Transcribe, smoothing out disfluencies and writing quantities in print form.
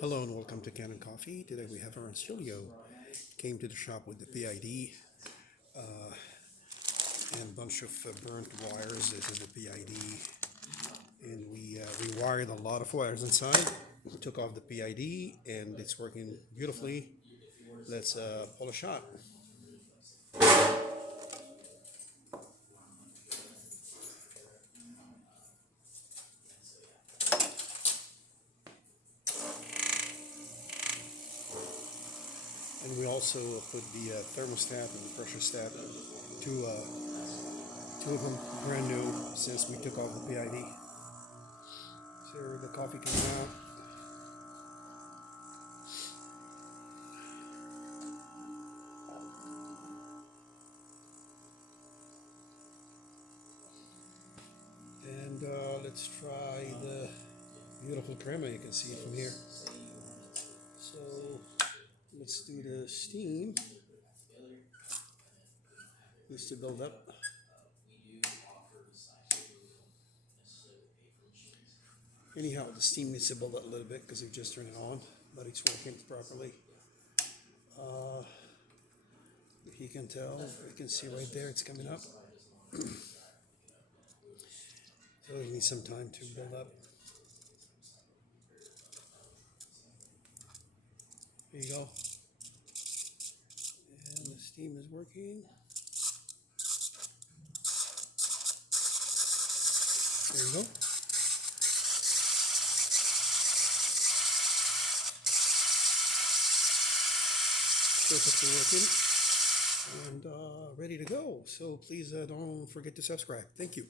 Hello and welcome to Kanen Coffee. Today we have Rancilio. Came to the shop with the PID and a bunch of burnt wires. This is the PID, and we rewired a lot of wires inside. We took off the PID and it's working beautifully. Let's pull a shot. And we also put the thermostat and the pressure stat, two of them brand new since we took off the PID. So the coffee coming out. And let's try the beautiful crema. You can see it from here. So let's do the steam. Needs to build up. Anyhow, the steam needs to build up a little bit because we just turned it on, but it's working properly. If you can tell, you can see right there it's coming up. So it needs some time to build up. There you go. And the steam is working. There you go. Perfectly working and ready to go. So please don't forget to subscribe. Thank you.